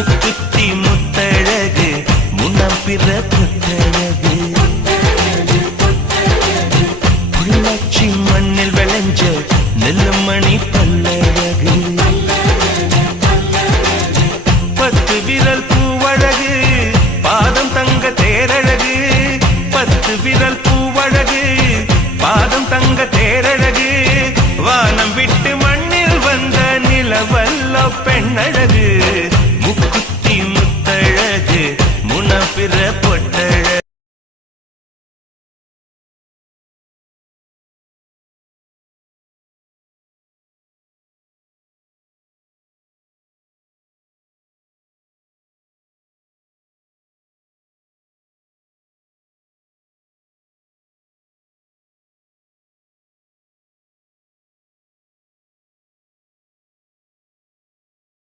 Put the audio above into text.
முக்குத்தி முத்தழகு முன்னம் பிற புத்தழகு புள்ளச்சி மண்ணில் விளைஞ்ச நெல்லுமணி பல்லழகு பத்து விரல் பூவழகு பாதம் தங்க தேரழகு பத்து விரல் பூவழகு பாதம் தங்க தேரழகு வானம் விட்டு மண்ணில் வந்த நிலவல்ல பெண்ணழகு முக்குத்தி முத்தழகு முனப்பிற பொட்ட